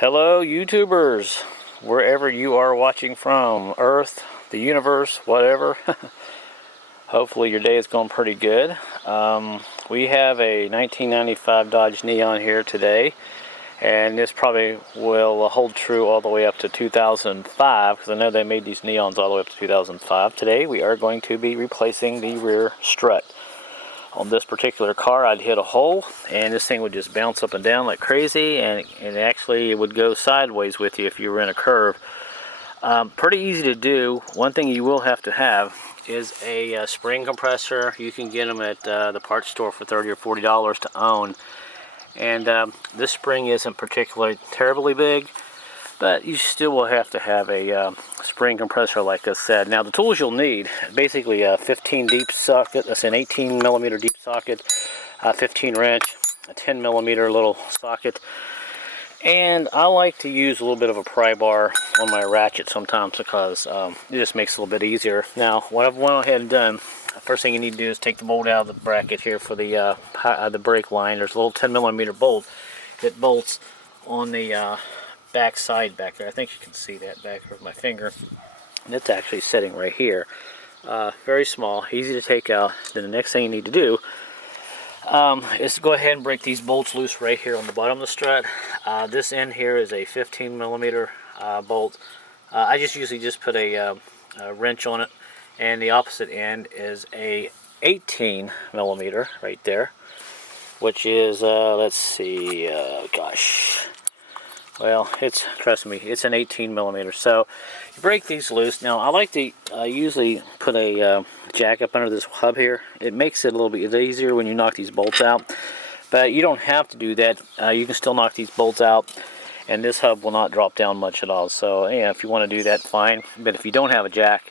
Hello, YouTubers, wherever you are watching from, Earth, the universe, whatever. Hopefully your day is going pretty good. We have a 1995 Dodge Neon here today, and this probably will hold true all the way up to 2005, because I know they made these Neons all the way up to 2005. Today we are going to be replacing the rear strut. On this particular car, I'd hit a hole and this thing would just bounce up and down like crazy, and actually it would go sideways with you if you were in a curve. Pretty easy to do. One thing you will have to have is a spring compressor. You can get them at the parts store for $30 or $40 to own. And this spring isn't particularly terribly big, but you still will have to have a spring compressor like I said. Now the tools you'll need, basically a 15 deep socket, that's an 18 millimeter deep socket, a 15 wrench, a 10 millimeter little socket, and I like to use a little bit of a pry bar on my ratchet sometimes because it just makes it a little bit easier. Now what I've went ahead and done, the first thing you need to do is take the bolt out of the bracket here for the brake line. There's a little 10 millimeter bolt that bolts on the back side back there. I think you can see that back with my finger. And it's actually sitting right here. Very small, easy to take out. Then the next thing you need to do is to go ahead and break these bolts loose right here on the bottom of the strut. This end here is a 15 millimeter bolt. I just usually just put a wrench on it, and the opposite end is a 18 millimeter right there, which is let's see, gosh. Well, trust me, it's an 18 millimeter. So you break these loose. Now I like to usually put a jack up under this hub here. It makes it a little bit easier when you knock these bolts out. But you don't have to do that. You can still knock these bolts out, and this hub will not drop down much at all. So yeah, if you want to do that, fine. But if you don't have a jack,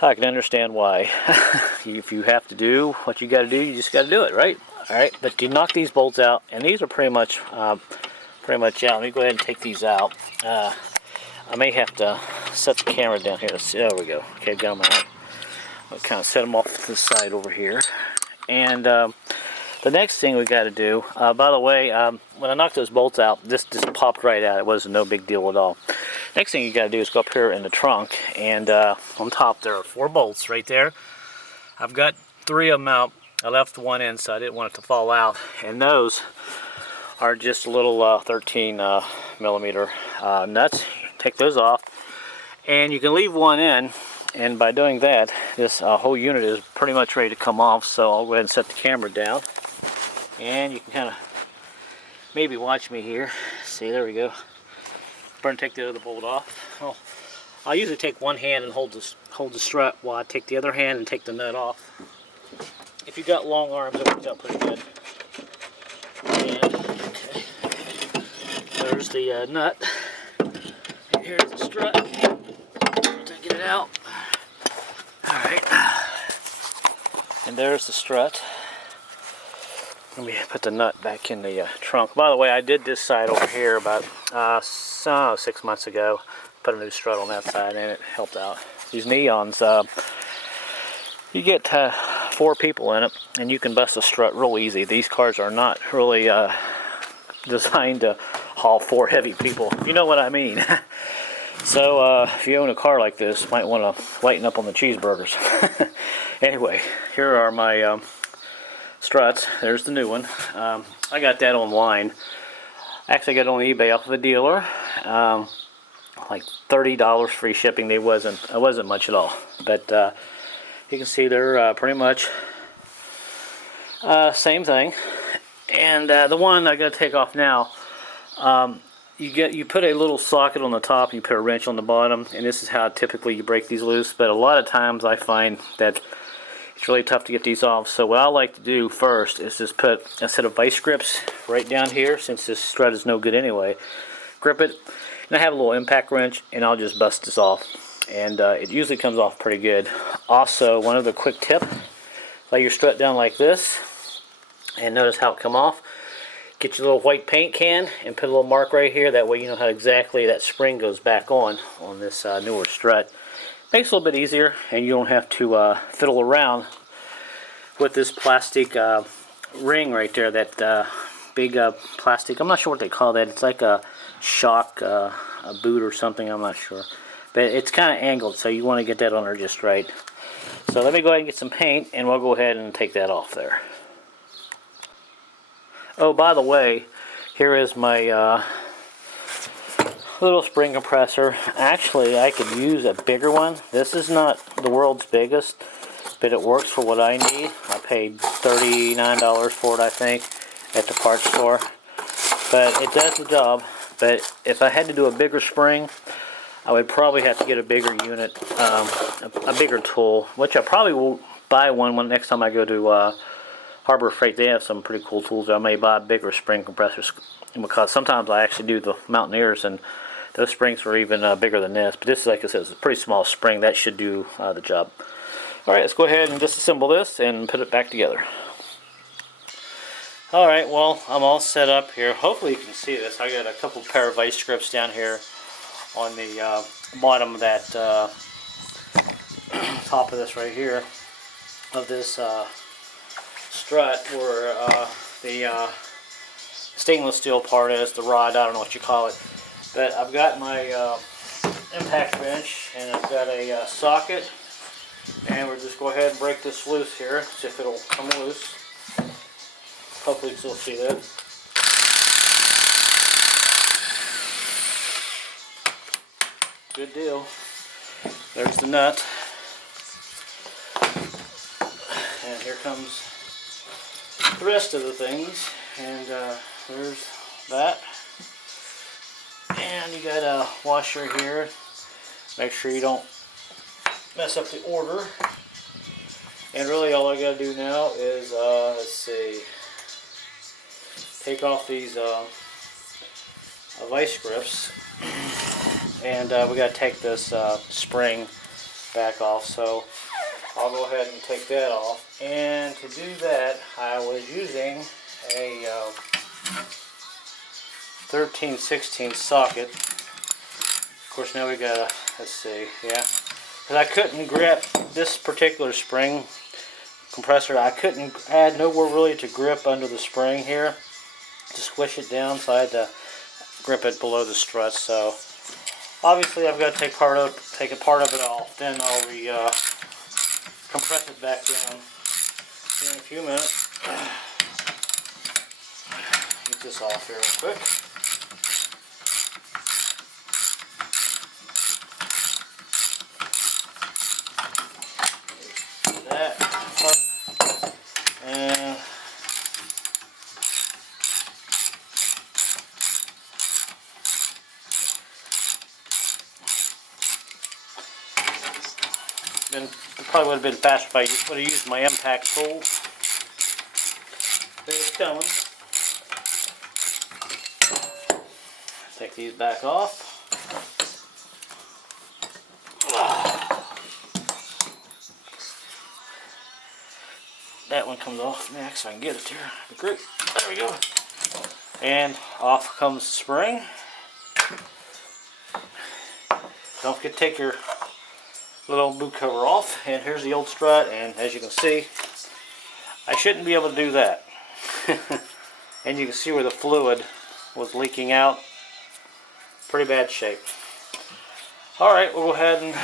I can understand why. If you have to do what you got to do, you just got to do it, right? All right. But you knock these bolts out, and these are pretty much out. Let me go ahead and take these out. I may have to set the camera down here. There we go. Okay, got them out. I'll kind of set them off to the side over here. And the next thing we got to do, by the way, when I knocked those bolts out, this just popped right out. It wasn't no big deal at all. Next thing you got to do is go up here in the trunk, and on top there are 4 bolts right there. I've got 3 of them out. I left one in, so I didn't want it to fall out. And those are just a little 13 millimeter nuts. Take those off, and you can leave one in, and by doing that, this whole unit is pretty much ready to come off. So I'll go ahead and set the camera down, and you can kind of maybe watch me here. See, there we go. Burn, take the other bolt off. Well, I'll usually take one hand and hold the strut while I take the other hand and take the nut off. If you've got long arms, it works out pretty good. There's the nut. Here's the strut. Once I get it out. Alright. And there's the strut. Let me put the nut back in the trunk. By the way, I did this side over here about 6 months ago. Put a new strut on that side, and it helped out. These Neons, you get 4 people in it, and you can bust a strut real easy. These cars are not really designed to haul 4 heavy people. You know what I mean. So if you own a car like this, you might want to lighten up on the cheeseburgers. Anyway, here are my struts. There's the new one. I got that online. Actually, I got it on eBay off of a dealer. Like $30 free shipping. It wasn't much at all. But you can see they're pretty much same thing. And the one I got to take off now, you put a little socket on the top, you put a wrench on the bottom, and this is how typically you break these loose. But a lot of times I find that it's really tough to get these off. So what I like to do first is just put a set of vice grips right down here, since this strut is no good anyway. Grip it, and I have a little impact wrench, and I'll just bust this off. And it usually comes off pretty good. Also, one other quick tip: lay your strut down like this, and notice how it come off. Get your little white paint can and put a little mark right here. That way you know how exactly that spring goes back on this newer strut. Makes it a little bit easier, and you don't have to fiddle around with this plastic ring right there that big plastic. I'm not sure what they call that. It's like a shock, a boot or something. I'm not sure. But it's kind of angled, so you want to get that on there just right. So let me go ahead and get some paint, and we'll go ahead and take that off there. Oh, by the way, here is my little spring compressor. Actually, I could use a bigger one. This is not the world's biggest, but it works for what I need. I paid $39 for it, I think, at the parts store. But it does the job. But if I had to do a bigger spring, I would probably have to get a bigger unit, a bigger tool, which I probably will buy one next time I go to Harbor Freight. They have some pretty cool tools. I may buy bigger spring compressors, because sometimes I actually do the Mountaineers, and those springs are even bigger than this. But this, like I said, is a pretty small spring. That should do the job. Alright, let's go ahead and disassemble this and put it back together. Alright, well, I'm all set up here. Hopefully you can see this. I got a couple pair of vice grips down here on the bottom of that top of this right here, of this strut, where the stainless steel part is, the rod, I don't know what you call it. But I've got my impact wrench, and I've got a socket, and we'll just go ahead and break this loose here, see if it'll come loose. Hopefully you can still see that. Good deal. There's the nut. And here comes the rest of the things. And there's that. And you got a washer here. Make sure you don't mess up the order. And really all I gotta do now is, let's see, take off these vice grips. And we gotta take this spring back off. So I'll go ahead and take that off. And to do that, I was using a 13/16 socket. Of course, now we gotta, let's see, yeah. Because I couldn't grip this particular spring compressor. I had nowhere really to grip under the spring here to squish it down, so I had to grip it below the strut. So obviously I've got to take a part of it off. Then I'll compress it back down in a few minutes. Get this off here real quick. That part. And it probably would have been faster if I would have used my impact tool. There it's coming. Take these back off. That one comes off next, so I can get it here. Great. There we go. And off comes the spring. Don't forget to take your little boot cover off. And here's the old strut, and as you can see, I shouldn't be able to do that. And you can see where the fluid was leaking out. Pretty bad shape. Alright, we'll go ahead and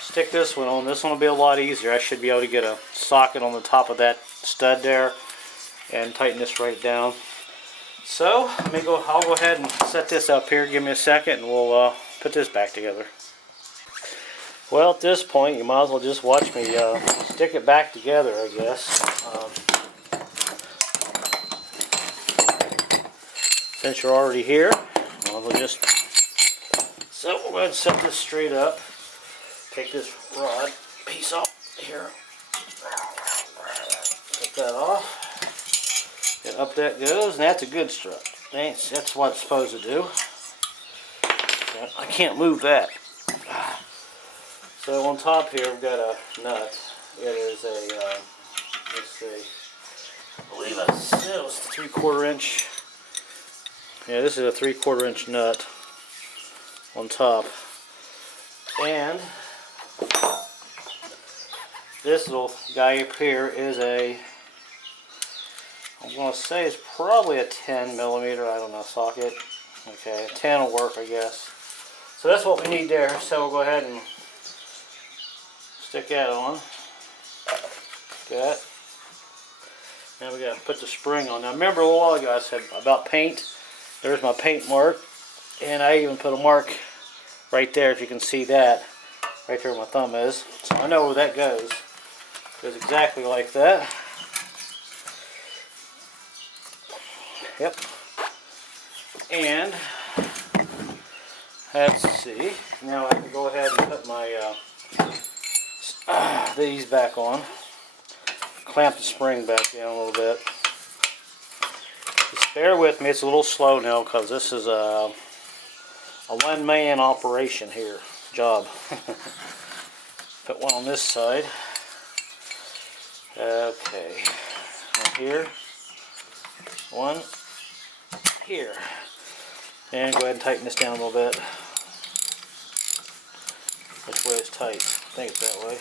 stick this one on. This one will be a lot easier. I should be able to get a socket on the top of that stud there and tighten this right down. So I'll go ahead and set this up here. Give me a second and we'll put this back together. Well, at this point you might as well just watch me stick it back together, I guess. Since you're already here, we'll just, so we'll go ahead and set this straight up. Take this rod piece off here. Take that off. And up that goes, and that's a good strut. That's what it's supposed to do. I can't move that. So on top here we've got a nut. It is a, let's see, I believe it was a 3/4 inch. Yeah, this is a 3/4 inch nut on top. And this little guy up here is a I'm going to say it's probably a 10 millimeter, I don't know, socket. Okay, a 10 will work, I guess. So that's what we need there. So we'll go ahead and stick that on. That. Now we got to put the spring on. Now remember a little while ago I said about paint. There's my paint mark. And I even put a mark right there, if you can see that. Right there where my thumb is. So I know where that goes. It goes exactly like that. Yep. And let's see. Now I can go ahead and put my these back on. Clamp the spring back down a little bit. Just bear with me. It's a little slow now because this is a one-man operation here. Job. Put one on this side. Okay. One here. One here. And go ahead and tighten this down a little bit. Which way is tight? I think it's that way.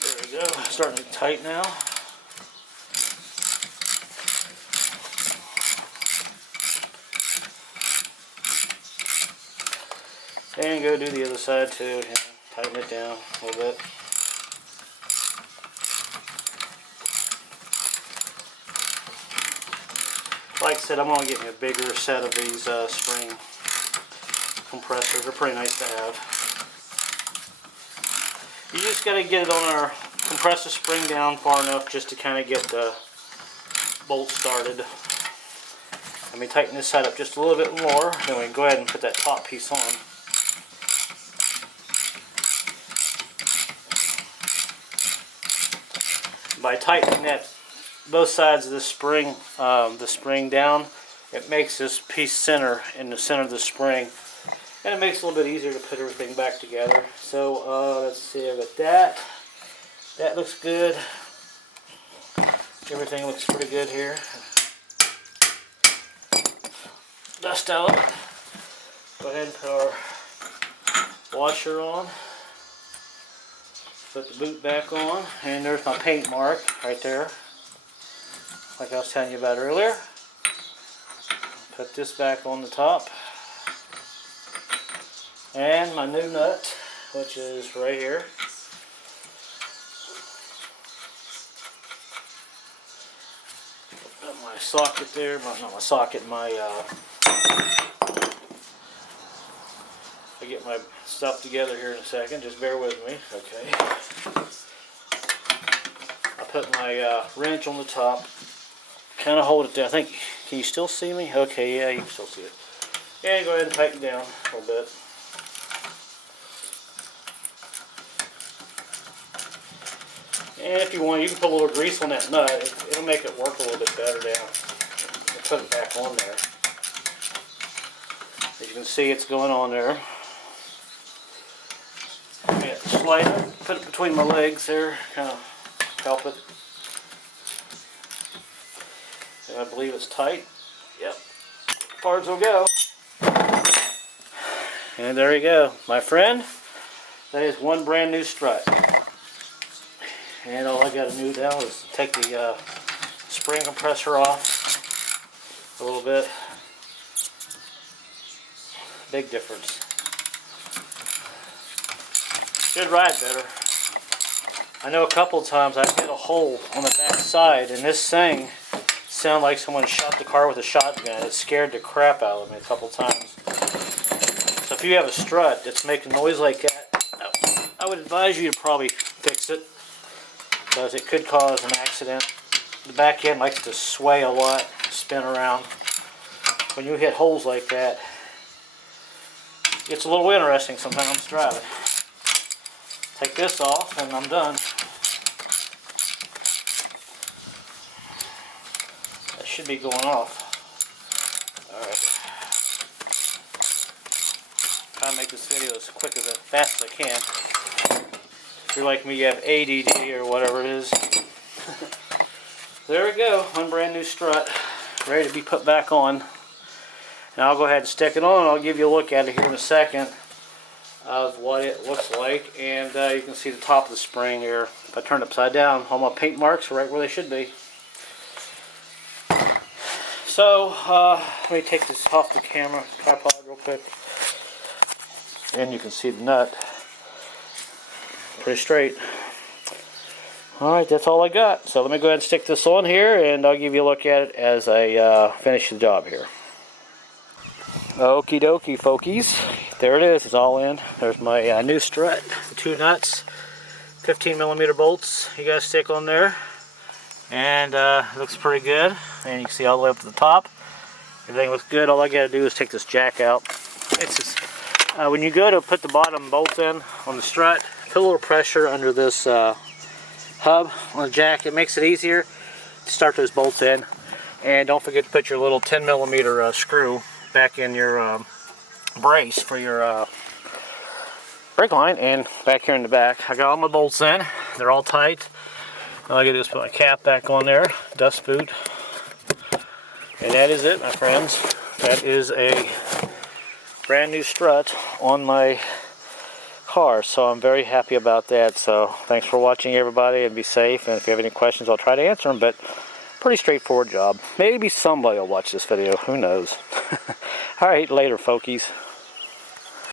There we go. It's starting to get tight now. And go do the other side too. And tighten it down a little bit. Like I said, I'm going to get me a bigger set of these spring compressors. They're pretty nice to have. You just got to get it on our compressor spring down far enough just to kind of get the bolt started. Let me tighten this side up just a little bit more. Then we can go ahead and put that top piece on. By tightening that both sides of the spring down, it makes this piece center in the center of the spring, and it makes it a little bit easier to put everything back together. So let's see, I've got that. That looks good. Everything looks pretty good here. Dust out. Go ahead and put our washer on. Put the boot back on, and there's my paint mark right there, like I was telling you about earlier. Put this back on the top, and my new nut, which is right here. Got my socket there, not my socket, I'll get my stuff together here in a second. Just bear with me. Okay. I put my wrench on the top. Kind of hold it there. I think. Can you still see me? Okay. Yeah, you can still see it. And go ahead and tighten down a little bit. And if you want, you can put a little grease on that nut. It'll make it work a little bit better down. And put it back on there. As you can see, it's going on there. Slide it, put it between my legs there, kind of help it. And I believe it's tight. Yep, as far as it'll go. And there you go, my friend. That is one brand new strut. And all I got to do now is take the spring compressor off a little bit. Big difference. Should ride better. I know a couple of times I've hit a hole on the back side, and this thing sounded like someone shot the car with a shotgun. It scared the crap out of me a couple of times. So if you have a strut that's making noise like that, I would advise you to probably fix it, because it could cause an accident. The back end likes to sway a lot, spin around. When you hit holes like that, it's a little interesting sometimes driving. Take this off and I'm done. That should be going off. Alright. Try to make this video as quick as fast as I can. If you're like me, you have ADD or whatever it is. There we go, one brand new strut, ready to be put back on. Now I'll go ahead and stick it on. I'll give you a look at it here in a second of what it looks like, and you can see the top of the spring here. If I turn it upside down, all my paint marks are right where they should be. So let me take this off the camera tripod real quick, and you can see the nut. Pretty straight. Alright, that's all I got. So let me go ahead and stick this on here, and I'll give you a look at it as I finish the job here. Okie dokie, folkies. There it is. It's all in. There's my new strut. The 2 nuts. 15mm bolts. You guys stick on there. And it looks pretty good. And you can see all the way up to the top. Everything looks good. All I got to do is take this jack out. It's just, when you go to put the bottom bolts in on the strut, put a little pressure under this hub on the jack. It makes it easier to start those bolts in. And don't forget to put your little 10mm screw back in your brace for your brake line, and back here in the back. I got all my bolts in. They're all tight. All I gotta do is put my cap back on there, dust boot. And that is it, my friends. That is a brand new strut on my car, so I'm very happy about that. So thanks for watching, everybody, and be safe. And if you have any questions, I'll try to answer them, but pretty straightforward job. Maybe somebody will watch this video, who knows. Alright, later, folkies.